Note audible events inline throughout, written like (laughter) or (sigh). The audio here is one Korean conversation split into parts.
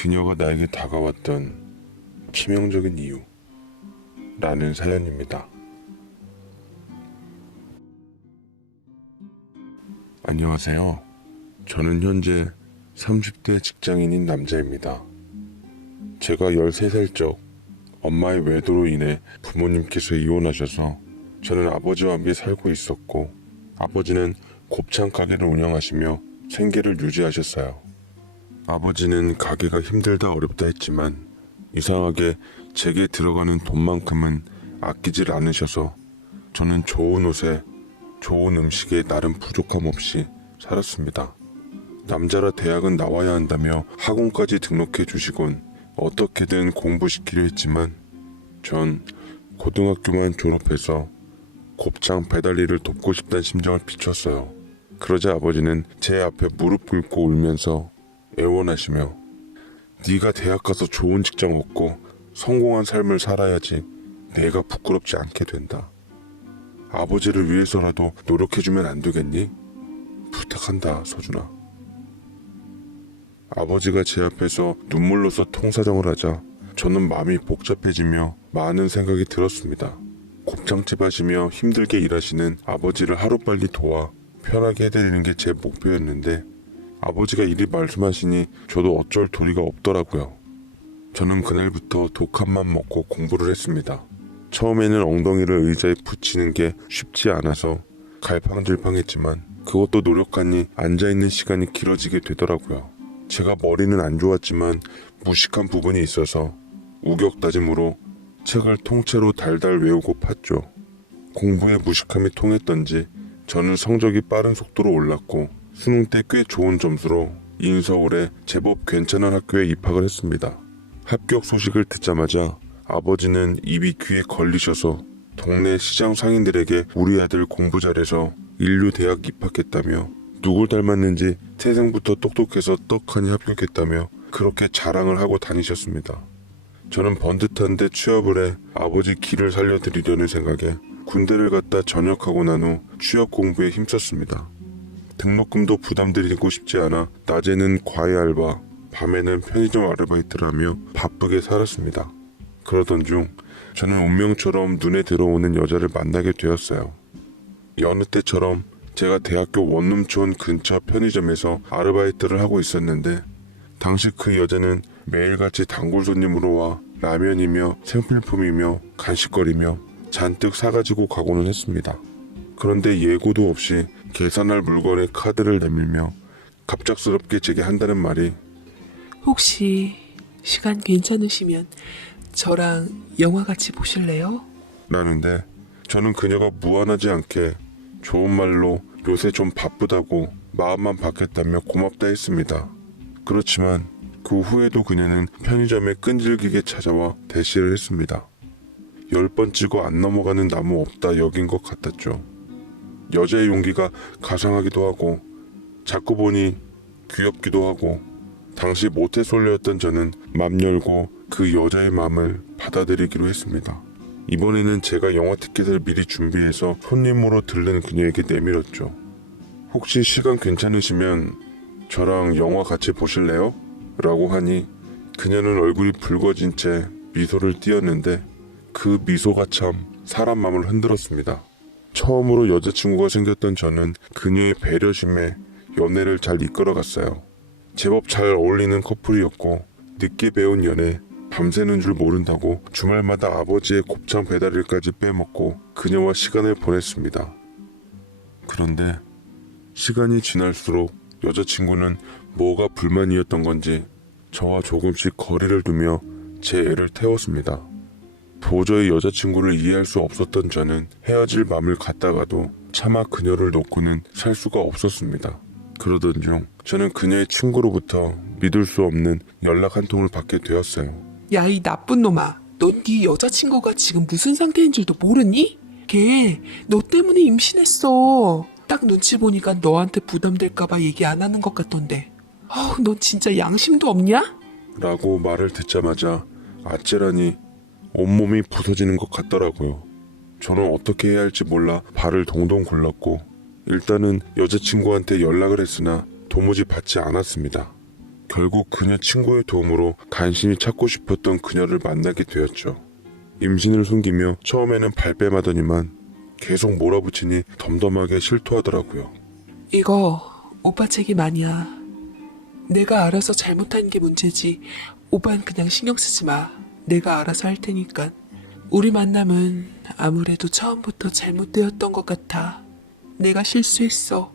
그녀가 나에게 다가왔던 치명적인 이유 라는 사연입니다. 안녕하세요. 저는 현재 30대 직장인인 남자입니다. 제가 13살 적 엄마의 외도로 인해 부모님께서 이혼하셔서 저는 아버지와 함께 살고 있었고 아버지는 곱창 가게를 운영하시며 생계를 유지하셨어요. 아버지는 가게가 힘들다 어렵다 했지만 이상하게 제게 들어가는 돈만큼은 아끼질 않으셔서 저는 좋은 옷에 좋은 음식에 나름 부족함 없이 살았습니다. 남자라 대학은 나와야 한다며 학원까지 등록해 주시곤 어떻게든 공부시키려 했지만 전 고등학교만 졸업해서 곱창 배달 일을 돕고 싶다는 심정을 비췄어요. 그러자 아버지는 제 앞에 무릎 꿇고 울면서 애원하시며 네가 대학 가서 좋은 직장 얻고 성공한 삶을 살아야지 내가 부끄럽지 않게 된다. 아버지를 위해서라도 노력해주면 안 되겠니? 부탁한다, 서준아. 아버지가 제 앞에서 눈물로서 통사정을 하자 저는 마음이 복잡해지며 많은 생각이 들었습니다. 곱창집 하시며 힘들게 일하시는 아버지를 하루빨리 도와 편하게 해드리는 게 제 목표였는데 아버지가 이리 말씀하시니 저도 어쩔 도리가 없더라고요. 저는 그날부터 독한만 먹고 공부를 했습니다. 처음에는 엉덩이를 의자에 붙이는 게 쉽지 않아서 갈팡질팡했지만 그것도 노력하니 앉아있는 시간이 길어지게 되더라고요. 제가 머리는 안 좋았지만 무식한 부분이 있어서 우격다짐으로 책을 통째로 달달 외우고 팠죠. 공부에 무식함이 통했던지 저는 성적이 빠른 속도로 올랐고 수능 때 꽤 좋은 점수로 인서울에 제법 괜찮은 학교에 입학을 했습니다. 합격 소식을 듣자마자 아버지는 입이 귀에 걸리셔서 동네 시장 상인들에게 우리 아들 공부 잘해서 인류 대학 입학했다며 누굴 닮았는지 태생부터 똑똑해서 떡하니 합격했다며 그렇게 자랑을 하고 다니셨습니다. 저는 번듯한데 취업을 해 아버지 길을 살려드리려는 생각에 군대를 갔다 전역하고 난 후 취업 공부에 힘썼습니다. 등록금도 부담드리고 싶지 않아 낮에는 과외 알바, 밤에는 편의점 아르바이트를 하며 바쁘게 살았습니다. 그러던 중 저는 운명처럼 눈에 들어오는 여자를 만나게 되었어요. 여느 때처럼 제가 대학교 원룸촌 근처 편의점에서 아르바이트를 하고 있었는데 당시 그 여자는 매일같이 단골 손님으로 와 라면이며 생필품이며 간식거리며 잔뜩 사가지고 가고는 했습니다. 그런데 예고도 없이 계산할 물건에 카드를 내밀며 갑작스럽게 제게 한다는 말이 혹시 시간 괜찮으시면 저랑 영화 같이 보실래요? 라는데 저는 그녀가 무안하지 않게 좋은 말로 요새 좀 바쁘다고 마음만 바뀌었다며 고맙다 했습니다. 그렇지만 그 후에도 그녀는 편의점에 끈질기게 찾아와 대시를 했습니다. 열 번 찍어 안 넘어가는 나무 없다 여긴 것 같았죠. 여자의 용기가 가상하기도 하고 자꾸 보니 귀엽기도 하고 당시 모태솔로였던 저는 맘 열고 그 여자의 마음을 받아들이기로 했습니다. 이번에는 제가 영화 티켓을 미리 준비해서 손님으로 들른 그녀에게 내밀었죠. 혹시 시간 괜찮으시면 저랑 영화 같이 보실래요? 라고 하니 그녀는 얼굴이 붉어진 채 미소를 띄었는데 그 미소가 참 사람 마음을 흔들었습니다. 처음으로 여자친구가 생겼던 저는 그녀의 배려심에 연애를 잘 이끌어갔어요. 제법 잘 어울리는 커플이었고 늦게 배운 연애 밤새는 줄 모른다고 주말마다 아버지의 곱창 배달일까지 빼먹고 그녀와 시간을 보냈습니다. 그런데 시간이 지날수록 여자친구는 뭐가 불만이었던 건지 저와 조금씩 거리를 두며 제 애를 태웠습니다. 도저히 여자친구를 이해할 수 없었던 저는 헤어질 맘을 갖다가도 차마 그녀를 놓고는 살 수가 없었습니다. 그러던 중 저는 그녀의 친구로부터 믿을 수 없는 연락 한 통을 받게 되었어요. 야 이 나쁜 놈아 너네 여자친구가 지금 무슨 상태인 줄도 모르니? 걔 너 때문에 임신했어 딱 눈치 보니까 너한테 부담될까봐 얘기 안 하는 것 같던데 어우 너 진짜 양심도 없냐? 라고 말을 듣자마자 아찔하니 온몸이 부서지는 것 같더라고요. 저는 어떻게 해야 할지 몰라 발을 동동 굴렀고 일단은 여자친구한테 연락을 했으나 도무지 받지 않았습니다. 결국 그녀 친구의 도움으로 간신히 찾고 싶었던 그녀를 만나게 되었죠. 임신을 숨기며 처음에는 발뺌하더니만 계속 몰아붙이니 덤덤하게 실토하더라고요. 이거 오빠 책임 아니야. 내가 알아서 잘못한 게 문제지. 오빠는 그냥 신경 쓰지 마. 내가 알아서 할 테니까. 우리 만남은 아무래도 처음부터 잘못되었던 것 같아. 내가 실수했어.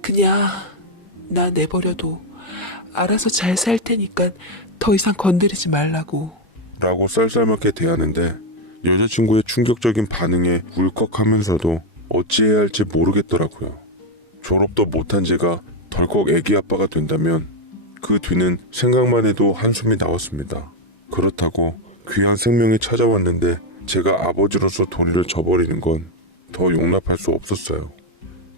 그냥 나 내버려둬. 알아서 잘 살 테니까 더 이상 건드리지 말라고. 라고 쌀쌀맞게 대하는데 여자친구의 충격적인 반응에 울컥하면서도 어찌해야 할지 모르겠더라고요. 졸업도 못한 제가 덜컥 애기 아빠가 된다면 그 뒤는 생각만 해도 한숨이 나왔습니다. 그렇다고 귀한 생명이 찾아왔는데 제가 아버지로서 도리를 저버리는 건 더 용납할 수 없었어요.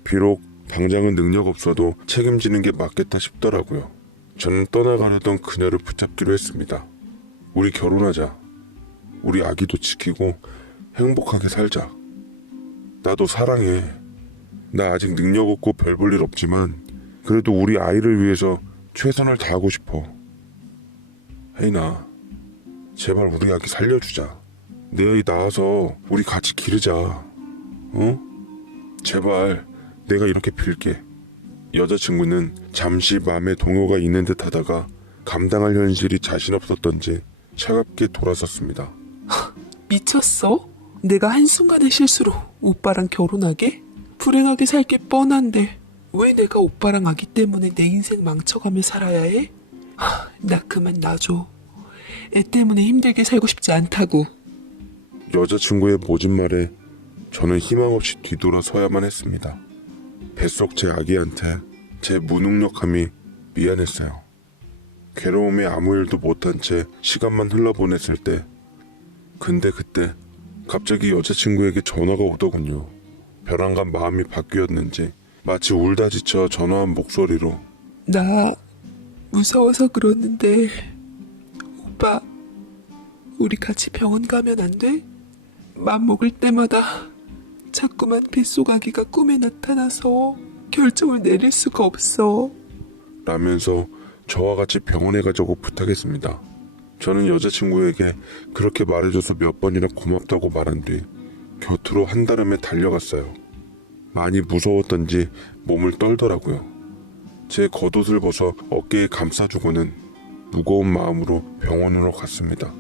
비록 당장은 능력 없어도 책임지는 게 맞겠다 싶더라고요. 저는 떠나가려던 그녀를 붙잡기로 했습니다. 우리 결혼하자. 우리 아기도 지키고 행복하게 살자. 나도 사랑해. 나 아직 능력 없고 별 볼 일 없지만 그래도 우리 아이를 위해서 최선을 다하고 싶어. 혜인아, 제발 우리 아기 살려주자. 내 아이 낳아서 우리 같이 기르자. 어? 제발 내가 이렇게 빌게. 여자친구는 잠시 마음에 동요가 있는 듯 하다가 감당할 현실이 자신 없었던지 차갑게 돌아섰습니다. (laughs) 미쳤어? 내가 한순간의 실수로 오빠랑 결혼하게? 불행하게 살 게 뻔한데 왜 내가 오빠랑 아기 때문에 내 인생 망쳐가며 살아야 해? 하, 나 그만 놔줘. 애 때문에 힘들게 살고 싶지 않다고. 여자친구의 모진 말에 저는 희망 없이 뒤돌아서야만 했습니다. 뱃속 제 아기한테 제 무능력함이 미안했어요. 괴로움에 아무 일도 못한 채 시간만 흘러보냈을 때 근데 그때 갑자기 여자친구에게 전화가 오더군요. 벼랑간 마음이 바뀌었는지 마치 울다 지쳐 전화한 목소리로 나 무서워서 그러는데 오빠 우리 같이 병원 가면 안 돼? 맘 먹을 때마다 자꾸만 뱃속 아기가 꿈에 나타나서 결정을 내릴 수가 없어. 라면서 저와 같이 병원에 가자고 부탁했습니다. 저는 여자친구에게 그렇게 말해줘서 몇 번이나 고맙다고 말한 뒤 곁으로 한달음에 달려갔어요. 많이 무서웠던지 몸을 떨더라고요. 제 겉옷을 벗어 어깨에 감싸주고는 무거운 마음으로 병원으로 갔습니다.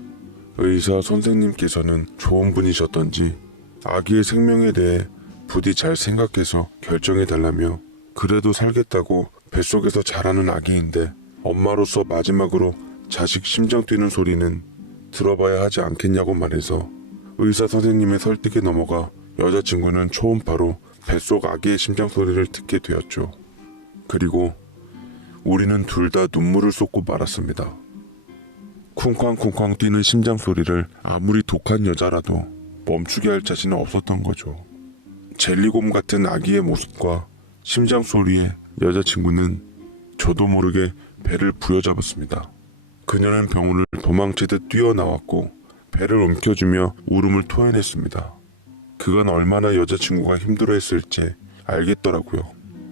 의사 선생님께서는 좋은 분이셨던지 아기의 생명에 대해 부디 잘 생각해서 결정해 달라며 그래도 살겠다고 뱃속에서 자라는 아기인데 엄마로서 마지막으로 자식 심장 뛰는 소리는 들어봐야 하지 않겠냐고 말해서 의사 선생님의 설득에 넘어가 여자친구는 초음파로 뱃속 아기의 심장 소리를 듣게 되었죠. 그리고 우리는 둘 다 눈물을 쏟고 말았습니다. 쿵쾅쿵쾅 뛰는 심장 소리를 아무리 독한 여자라도 멈추게 할 자신은 없었던 거죠. 젤리곰 같은 아기의 모습과 심장 소리에 여자친구는 저도 모르게 배를 부여잡았습니다. 그녀는 병원을 도망치듯 뛰어나왔고 배를 움켜쥐며 울음을 토해냈습니다. 그간 얼마나 여자친구가 힘들어했을지 알겠더라고요.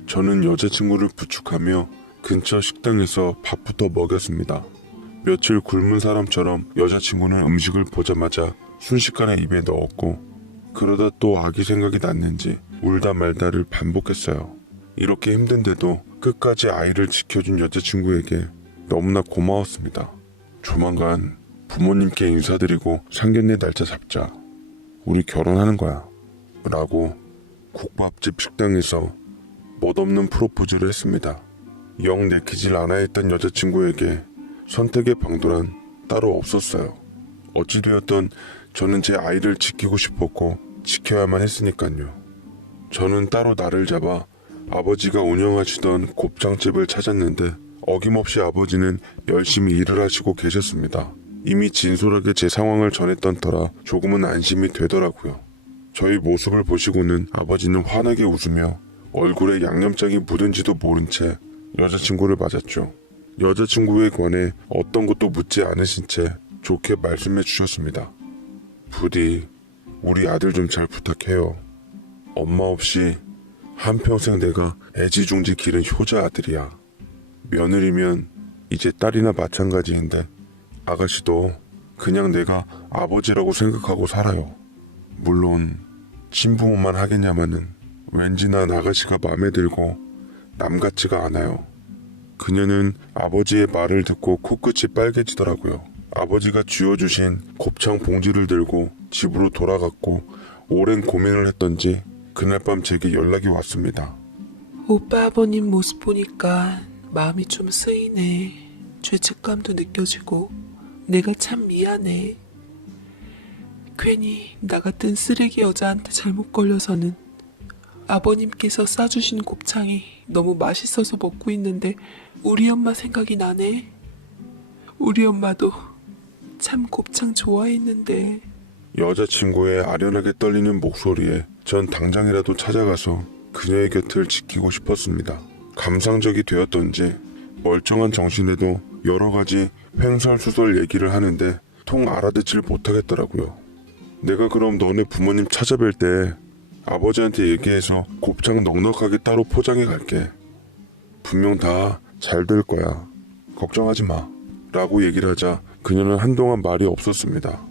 저는 여자친구를 부축하며 근처 식당에서 밥부터 먹였습니다. 며칠 굶은 사람처럼 여자친구는 음식을 보자마자 순식간에 입에 넣었고 그러다 또 아기 생각이 났는지 울다 말다를 반복했어요. 이렇게 힘든데도 끝까지 아이를 지켜준 여자친구에게 너무나 고마웠습니다. 조만간 부모님께 인사드리고 상견례 날짜 잡자. 우리 결혼하는 거야. 라고 국밥집 식당에서 멋없는 프로포즈를 했습니다. 영 내키질 않아 했던 여자친구에게 선택의 방도란 따로 없었어요. 어찌되었던 저는 제 아이를 지키고 싶었고 지켜야만 했으니까요. 저는 따로 나를 잡아 아버지가 운영하시던 곱창집을 찾았는데 어김없이 아버지는 열심히 일을 하시고 계셨습니다. 이미 진솔하게 제 상황을 전했던 터라 조금은 안심이 되더라고요. 저희 모습을 보시고는 아버지는 환하게 웃으며 얼굴에 양념장이 묻은지도 모른 채 여자친구를 맞았죠. 여자친구에 관해 어떤 것도 묻지 않으신 채 좋게 말씀해 주셨습니다. 부디 우리 아들 좀 잘 부탁해요. 엄마 없이 한평생 내가 애지중지 기른 효자 아들이야. 며느리면 이제 딸이나 마찬가지인데 아가씨도 그냥 내가 아버지라고 생각하고 살아요. 물론 친부모만 하겠냐마는 왠지 난 아가씨가 마음에 들고 남 같지가 않아요. 그녀는 아버지의 말을 듣고 코끝이 빨개지더라고요. 아버지가 쥐어주신 곱창 봉지를 들고 집으로 돌아갔고 오랜 고민을 했던지 그날 밤 제게 연락이 왔습니다. 오빠 아버님 모습 보니까 마음이 좀 쓰이네. 죄책감도 느껴지고 내가 참 미안해. 괜히 나 같은 쓰레기 여자한테 잘못 걸려서는 아버님께서 싸주신 곱창이 너무 맛있어서 먹고 있는데 우리 엄마 생각이 나네. 우리 엄마도 참 곱창 좋아했는데 여자친구의 아련하게 떨리는 목소리에 전 당장이라도 찾아가서 그녀의 곁을 지키고 싶었습니다. 감상적이 되었던지 멀쩡한 정신에도 여러 가지 횡설수설 얘기를 하는데 통 알아듣질 못하겠더라고요. 내가 그럼 너네 부모님 찾아뵐 때 아버지한테 얘기해서 곱창 넉넉하게 따로 포장해 갈게. 분명 다 잘 될 거야. 걱정하지 마. 라고 얘기를 하자 그녀는 한동안 말이 없었습니다.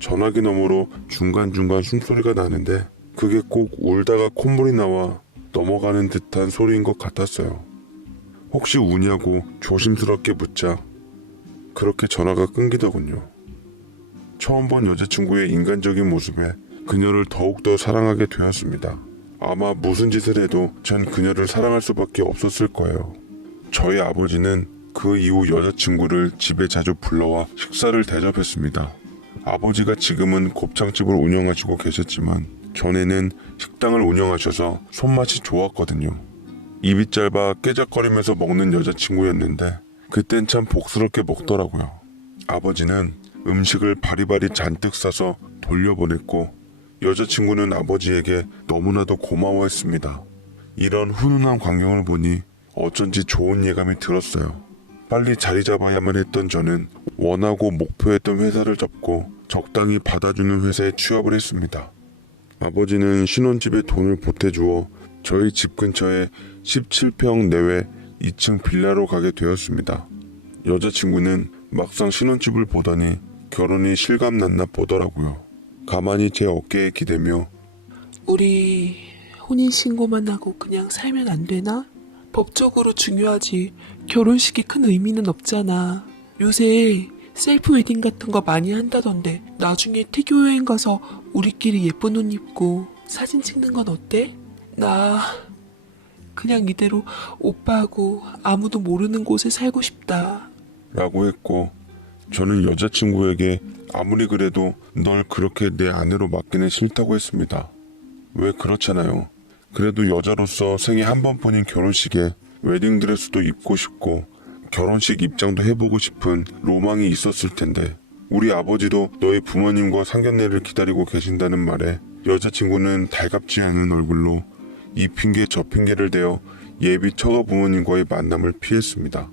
전화기 너머로 중간중간 숨소리가 나는데 그게 꼭 울다가 콧물이 나와 넘어가는 듯한 소리인 것 같았어요. 혹시 우냐고 조심스럽게 묻자 그렇게 전화가 끊기더군요. 처음 본 여자친구의 인간적인 모습에 그녀를 더욱더 사랑하게 되었습니다. 아마 무슨 짓을 해도 전 그녀를 사랑할 수밖에 없었을 거예요. 저희 아버지는 그 이후 여자친구를 집에 자주 불러와 식사를 대접했습니다. 아버지가 지금은 곱창집을 운영하시고 계셨지만 전에는 식당을 운영하셔서 손맛이 좋았거든요. 입이 짧아 깨작거리면서 먹는 여자친구였는데 그땐 참 복스럽게 먹더라고요. 아버지는 음식을 바리바리 잔뜩 싸서 돌려보냈고 여자친구는 아버지에게 너무나도 고마워했습니다. 이런 훈훈한 광경을 보니 어쩐지 좋은 예감이 들었어요. 빨리 자리 잡아야만 했던 저는 원하고 목표했던 회사를 접고 적당히 받아주는 회사에 취업을 했습니다. 아버지는 신혼집에 돈을 보태주어 저희 집 근처에 17평 내외 2층 빌라로 가게 되었습니다. 여자친구는 막상 신혼집을 보더니 결혼이 실감났나 보더라고요. 가만히 제 어깨에 기대며 우리 혼인신고만 하고 그냥 살면 안 되나? 법적으로 중요하지. 결혼식이 큰 의미는 없잖아. 요새 셀프 웨딩 같은 거 많이 한다던데 나중에 태교 여행 가서 우리끼리 예쁜 옷 입고 사진 찍는 건 어때? 나 그냥 이대로 오빠하고 아무도 모르는 곳에 살고 싶다. 라고 했고 저는 여자친구에게 아무리 그래도 널 그렇게 내 아내로 맡기는 싫다고 했습니다. 왜 그렇잖아요. 그래도 여자로서 생애 한 번뿐인 결혼식에 웨딩드레스도 입고 싶고 결혼식 입장도 해보고 싶은 로망이 있었을 텐데 우리 아버지도 너희 부모님과 상견례를 기다리고 계신다는 말에 여자친구는 달갑지 않은 얼굴로 이 핑계 저 핑계를 대어 예비 처가 부모님과의 만남을 피했습니다.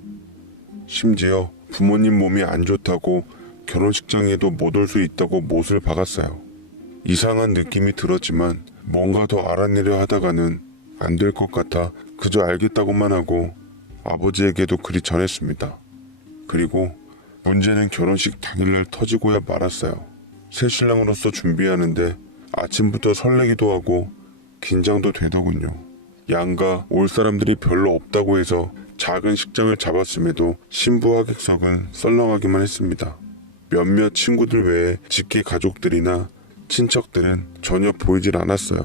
심지어 부모님 몸이 안 좋다고 결혼식장에도 못 올 수 있다고 못을 박았어요. 이상한 느낌이 들었지만 뭔가 더 알아내려 하다가는 안 될 것 같아 그저 알겠다고만 하고 아버지에게도 그리 전했습니다. 그리고 문제는 결혼식 당일날 터지고야 말았어요. 새 신랑으로서 준비하는데 아침부터 설레기도 하고 긴장도 되더군요. 양가 올 사람들이 별로 없다고 해서 작은 식장을 잡았음에도 신부 하객석은 썰렁하기만 했습니다. 몇몇 친구들 외에 직계 가족들이나 친척들은 전혀 보이질 않았어요.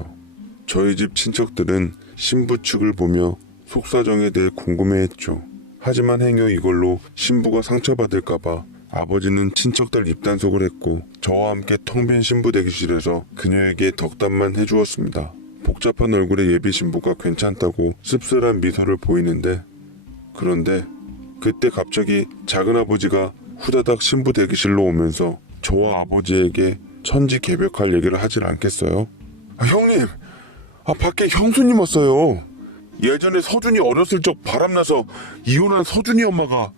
저희 집 친척들은 신부 측을 보며 속사정에 대해 궁금해했죠. 하지만 행여 이걸로 신부가 상처받을까봐 아버지는 친척들 입단속을 했고 저와 함께 텅 빈 신부 대기실에서 그녀에게 덕담만 해주었습니다. 복잡한 얼굴의 예비 신부가 괜찮다고 씁쓸한 미소를 보이는데 그런데 그때 갑자기 작은 아버지가 후다닥 신부 대기실로 오면서 저와 아버지에게 천지 개벽할 얘기를 하질 않겠어요? 아, 형님, 아 밖에 형수님 왔어요. 예전에 서준이 어렸을 적 바람나서 이혼한 서준이 엄마가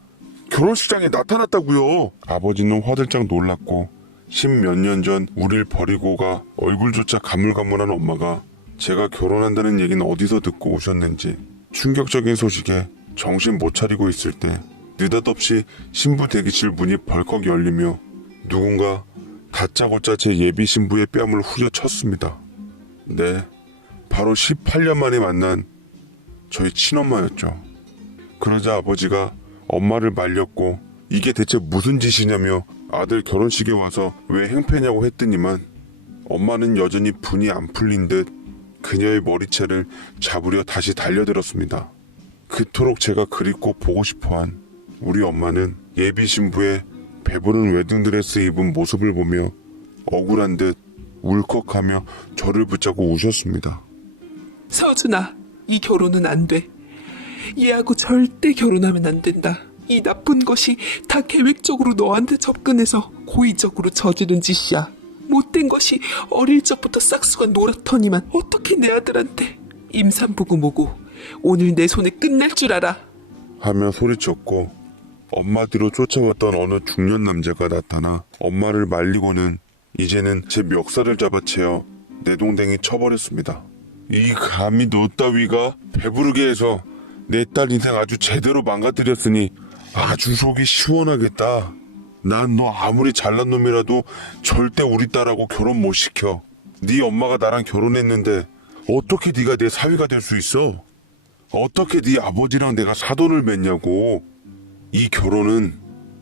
결혼식장에 나타났다고요. 아버지는 화들짝 놀랐고 십몇 년 전 우릴 버리고 가 얼굴조차 가물가물한 엄마가 제가 결혼한다는 얘기는 어디서 듣고 오셨는지 충격적인 소식에 정신 못 차리고 있을 때 느닷없이 신부 대기실 문이 벌컥 열리며 누군가 다짜고짜 제 예비 신부의 뺨을 후려쳤습니다. 네, 바로 18년 만에 만난 저희 친엄마였죠. 그러자 아버지가 엄마를 말렸고 이게 대체 무슨 짓이냐며 아들 결혼식에 와서 왜 행패냐고 했더니만 엄마는 여전히 분이 안 풀린 듯 그녀의 머리채를 잡으려 다시 달려들었습니다. 그토록 제가 그립고 보고 싶어한 우리 엄마는 예비 신부의 배부른 웨딩드레스 입은 모습을 보며 억울한 듯 울컥하며 저를 붙잡고 우셨습니다. 서준아, 이 결혼은 안 돼. 얘하고 절대 결혼하면 안 된다. 이 나쁜 것이 다 계획적으로 너한테 접근해서 고의적으로 저지른 짓이야. 못된 것이 어릴 적부터 싹수가 노랗더니만 어떻게 내 아들한테 임산부고 뭐고 오늘 내 손에 끝날 줄 알아. 하며 소리쳤고 엄마 뒤로 쫓아왔던 어느 중년 남자가 나타나 엄마를 말리고는 이제는 제 멱살을 잡아채어 내 동댕이 쳐버렸습니다. 이 감히 너 따위가 배부르게 해서 내 딸 인생 아주 제대로 망가뜨렸으니 아주 속이 시원하겠다. 난 너 아무리 잘난 놈이라도 절대 우리 딸하고 결혼 못 시켜. 네 엄마가 나랑 결혼했는데 어떻게 네가 내 사위가 될 수 있어? 어떻게 네 아버지랑 내가 사돈을 맺냐고. 이 결혼은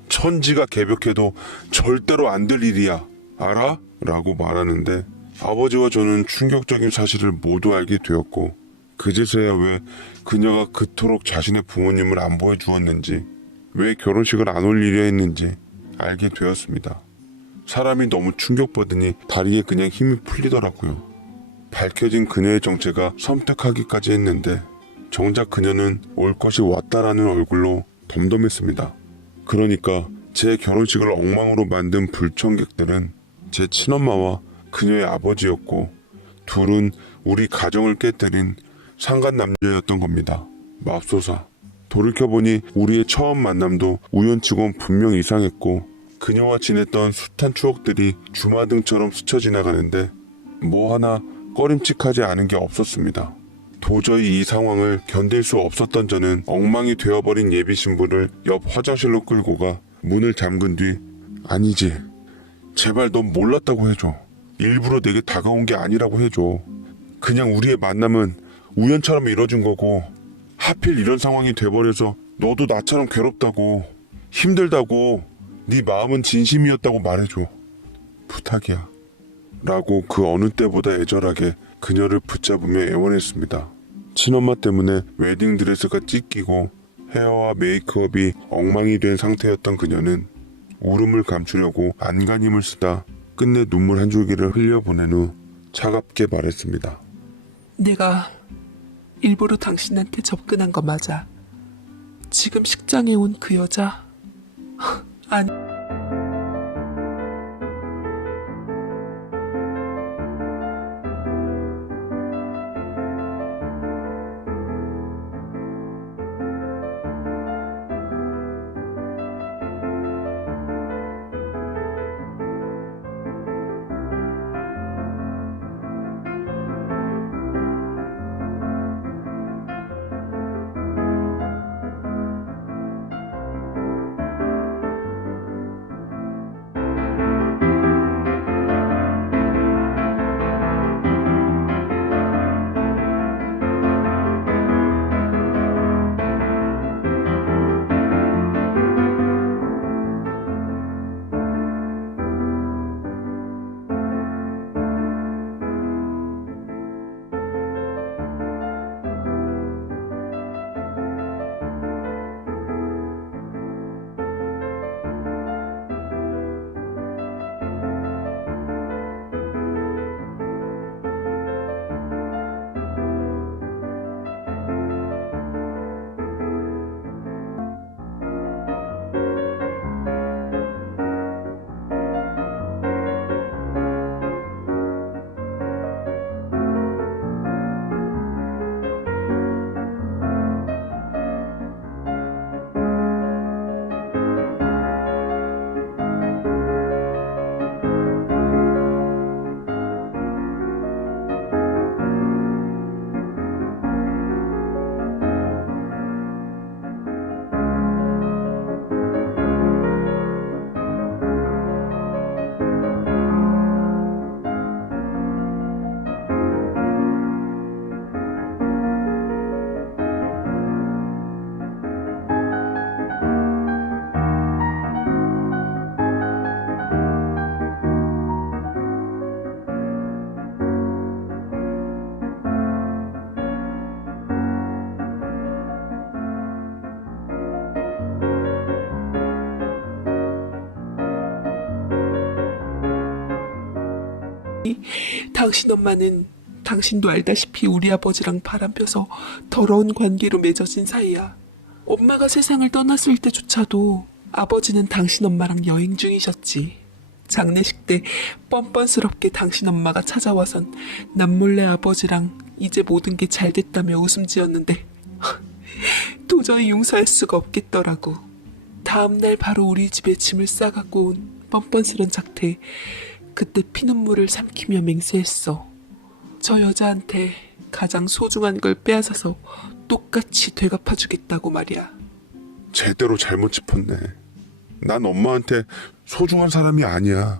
천지가 개벽해도 절대로 안 될 일이야. 알아? 라고 말하는데 아버지와 저는 충격적인 사실을 모두 알게 되었고 그제서야 왜 그녀가 그토록 자신의 부모님을 안 보여주었는지 왜 결혼식을 안 올리려 했는지 알게 되었습니다. 사람이 너무 충격받으니 다리에 그냥 힘이 풀리더라고요. 밝혀진 그녀의 정체가 섬뜩하기까지 했는데 정작 그녀는 올 것이 왔다라는 얼굴로 덤덤했습니다. 그러니까 제 결혼식을 엉망으로 만든 불청객들은 제 친엄마와 그녀의 아버지였고 둘은 우리 가정을 깨뜨린 상간 남녀였던 겁니다. 맙소사. 돌이켜보니 우리의 처음 만남도 우연치곤 분명 이상했고 그녀와 지냈던 숱한 추억들이 주마등처럼 스쳐 지나가는데 뭐 하나 꺼림칙하지 않은 게 없었습니다. 도저히 이 상황을 견딜 수 없었던 저는 엉망이 되어버린 예비 신부를 옆 화장실로 끌고 가 문을 잠근 뒤 아니지 제발 넌 몰랐다고 해줘. 일부러 내게 다가온 게 아니라고 해줘. 그냥 우리의 만남은 우연처럼 이뤄진 거고 하필 이런 상황이 돼버려서 너도 나처럼 괴롭다고 힘들다고 네 마음은 진심이었다고 말해줘. 부탁이야. 라고 그 어느 때보다 애절하게 그녀를 붙잡으며 애원했습니다. 친엄마 때문에 웨딩드레스가 찢기고 헤어와 메이크업이 엉망이 된 상태였던 그녀는 울음을 감추려고 안간힘을 쓰다 끝내 눈물 한 줄기를 흘려보낸 후 차갑게 말했습니다. 내가 일부러 당신한테 접근한 거 맞아. 지금 식장에 온 그 여자 (laughs) 아니 당신 엄마는 당신도 알다시피 우리 아버지랑 바람펴서 더러운 관계로 맺어진 사이야. 엄마가 세상을 떠났을 때조차도 아버지는 당신 엄마랑 여행 중이셨지. 장례식 때 뻔뻔스럽게 당신 엄마가 찾아와선 남몰래 아버지랑 이제 모든 게 잘 됐다며 웃음 지었는데 (laughs) 도저히 용서할 수가 없겠더라고. 다음날 바로 우리 집에 짐을 싸갖고 온 뻔뻔스런 작태. 그때 피눈물을 삼키며 맹세했어. 저 여자한테 가장 소중한 걸 빼앗아서 똑같이 되갚아주겠다고 말이야. 제대로 잘못 짚었네. 난 엄마한테 소중한 사람이 아니야.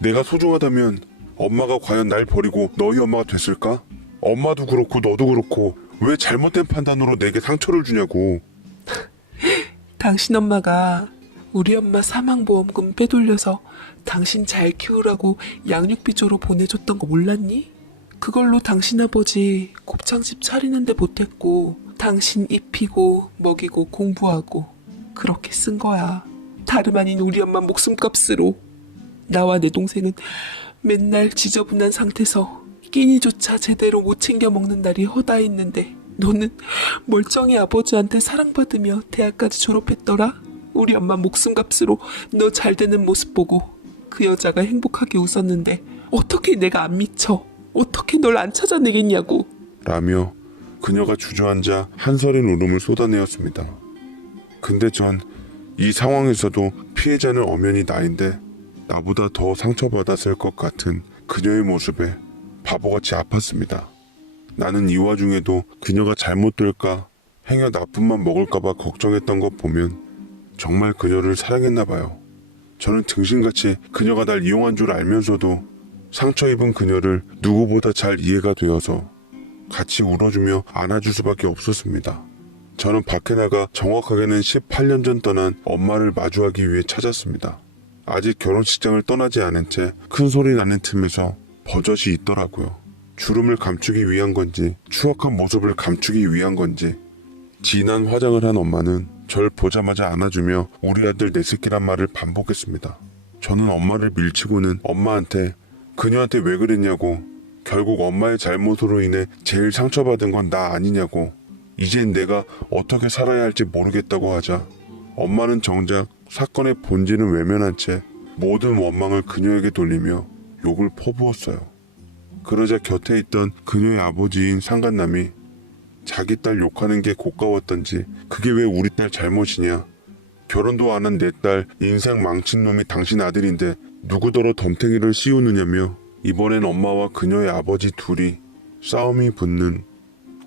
내가 소중하다면 엄마가 과연 날 버리고 너희 엄마가 됐을까? 엄마도 그렇고 너도 그렇고 왜 잘못된 판단으로 내게 상처를 주냐고. (laughs) 당신 엄마가 우리 엄마 사망보험금 빼돌려서 당신 잘 키우라고 양육비조로 보내줬던 거 몰랐니? 그걸로 당신 아버지 곱창집 차리는데 보탰고 당신 입히고 먹이고 공부하고 그렇게 쓴 거야. 다름 아닌 우리 엄마 목숨값으로. 나와 내 동생은 맨날 지저분한 상태서 끼니조차 제대로 못 챙겨 먹는 날이 허다했는데 너는 멀쩡히 아버지한테 사랑받으며 대학까지 졸업했더라. 우리 엄마 목숨값으로 너 잘 되는 모습 보고 그 여자가 행복하게 웃었는데 어떻게 내가 안 미쳐? 어떻게 널 안 찾아내겠냐고. 라며 그녀가 주저앉아 한서린 울음을 쏟아내었습니다. 근데 전 이 상황에서도 피해자는 엄연히 나인데 나보다 더 상처받았을 것 같은 그녀의 모습에 바보같이 아팠습니다. 나는 이 와중에도 그녀가 잘못 될까 행여 나쁜만 먹을까봐 걱정했던 것 보면 정말 그녀를 사랑했나 봐요. 저는 등신같이 그녀가 날 이용한 줄 알면서도 상처 입은 그녀를 누구보다 잘 이해가 되어서 같이 울어주며 안아줄 수밖에 없었습니다. 저는 밖에 나가 정확하게는 18년 전 떠난 엄마를 마주하기 위해 찾았습니다. 아직 결혼식장을 떠나지 않은 채 큰 소리 나는 틈에서 버젓이 있더라고요. 주름을 감추기 위한 건지 추악한 모습을 감추기 위한 건지 진한 화장을 한 엄마는 절 보자마자 안아주며 우리 아들 내 새끼란 말을 반복했습니다. 저는 엄마를 밀치고는 엄마한테 그녀한테 왜 그랬냐고 결국 엄마의 잘못으로 인해 제일 상처받은 건 나 아니냐고 이젠 내가 어떻게 살아야 할지 모르겠다고 하자 엄마는 정작 사건의 본질은 외면한 채 모든 원망을 그녀에게 돌리며 욕을 퍼부었어요. 그러자 곁에 있던 그녀의 아버지인 상간남이 자기 딸 욕하는 게 고가웠던지 그게 왜 우리 딸 잘못이냐 결혼도 안 한 내 딸 인생 망친 놈이 당신 아들인데 누구더러 덤탱이를 씌우느냐며 이번엔 엄마와 그녀의 아버지 둘이 싸움이 붙는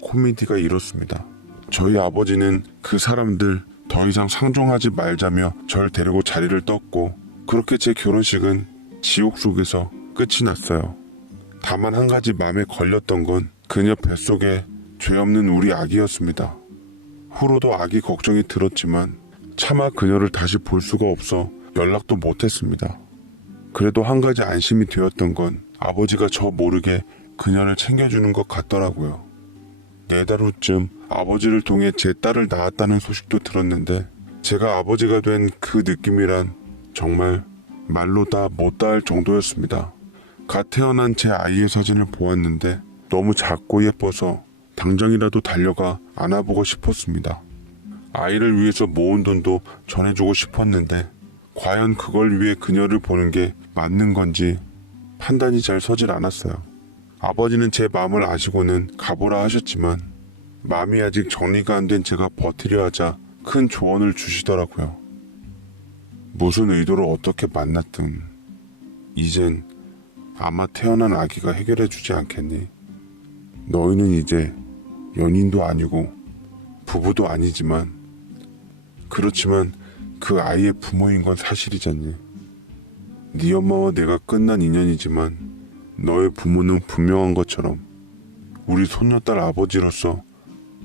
코미디가 이렇습니다. 저희 아버지는 그 사람들 더 이상 상종하지 말자며 절 데리고 자리를 떴고 그렇게 제 결혼식은 지옥 속에서 끝이 났어요. 다만 한 가지 마음에 걸렸던 건 그녀 뱃속에 죄 없는 우리 아기였습니다. 후로도 아기 걱정이 들었지만 차마 그녀를 다시 볼 수가 없어 연락도 못했습니다. 그래도 한 가지 안심이 되었던 건 아버지가 저 모르게 그녀를 챙겨주는 것 같더라고요. 네 달 후쯤 아버지를 통해 제 딸을 낳았다는 소식도 들었는데 제가 아버지가 된 그 느낌이란 정말 말로 다 못 다 할 정도였습니다. 갓 태어난 제 아이의 사진을 보았는데 너무 작고 예뻐서 당장이라도 달려가 안아보고 싶었습니다. 아이를 위해서 모은 돈도 전해주고 싶었는데 과연 그걸 위해 그녀를 보는 게 맞는 건지 판단이 잘 서질 않았어요. 아버지는 제 마음을 아시고는 가보라 하셨지만 마음이 아직 정리가 안 된 제가 버티려 하자 큰 조언을 주시더라고요. 무슨 의도로 어떻게 만났든 이젠 아마 태어난 아기가 해결해 주지 않겠니? 너희는 이제 연인도 아니고 부부도 아니지만 그렇지만 그 아이의 부모인 건 사실이잖니. 네 엄마와 내가 끝난 인연이지만 너의 부모는 분명한 것처럼 우리 손녀딸 아버지로서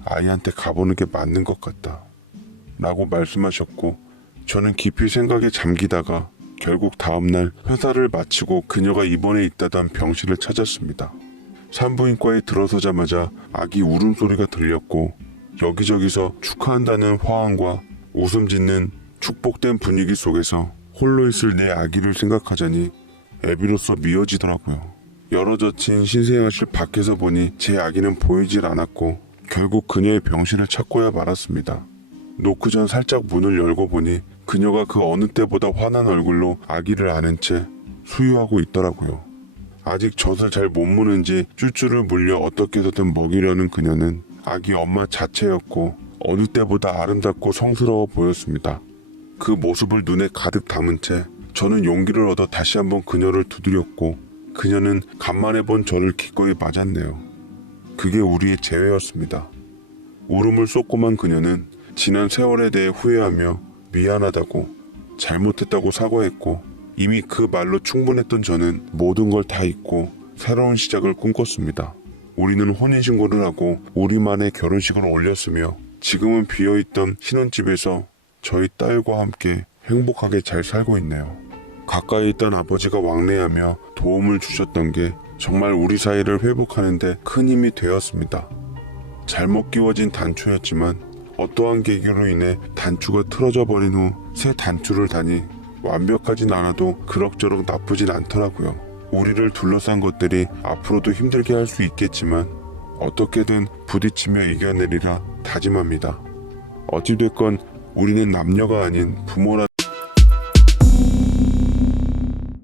아이한테 가보는 게 맞는 것 같다. 라고 말씀하셨고 저는 깊이 생각에 잠기다가 결국 다음날 회사를 마치고 그녀가 입원해 있다던 병실을 찾았습니다. 산부인과에 들어서자마자 아기 울음소리가 들렸고 여기저기서 축하한다는 화환과 웃음 짓는 축복된 분위기 속에서 홀로 있을 내 아기를 생각하자니 애비로서 미어지더라고요. 여러 젖힌 신생아실 밖에서 보니 제 아기는 보이질 않았고 결국 그녀의 병실을 찾고야 말았습니다. 노크 전 살짝 문을 열고 보니 그녀가 그 어느 때보다 화난 얼굴로 아기를 안은 채 수유하고 있더라고요. 아직 젖을 잘 못 무는지 쭈쭈를 물려 어떻게 해서든 먹이려는 그녀는 아기 엄마 자체였고 어느 때보다 아름답고 성스러워 보였습니다. 그 모습을 눈에 가득 담은 채 저는 용기를 얻어 다시 한번 그녀를 두드렸고 그녀는 간만에 본 저를 기꺼이 맞았네요. 그게 우리의 재회였습니다. 울음을 쏟고만 그녀는 지난 세월에 대해 후회하며 미안하다고 잘못했다고 사과했고 이미 그 말로 충분했던 저는 모든 걸 다 잊고 새로운 시작을 꿈꿨습니다. 우리는 혼인신고를 하고 우리만의 결혼식을 올렸으며 지금은 비어있던 신혼집에서 저희 딸과 함께 행복하게 잘 살고 있네요. 가까이 있던 아버지가 왕래하며 도움을 주셨던 게 정말 우리 사이를 회복하는데 큰 힘이 되었습니다. 잘못 끼워진 단추였지만 어떠한 계기로 인해 단추가 틀어져 버린 후 새 단추를 다니 완벽하진 않아도 그럭저럭 나쁘진 않더라고요. 우리를 둘러싼 것들이 앞으로도 힘들게 할 수 있겠지만 어떻게든 부딪히며 이겨내리라 다짐합니다. 어찌됐건 우리는 남녀가 아닌 부모라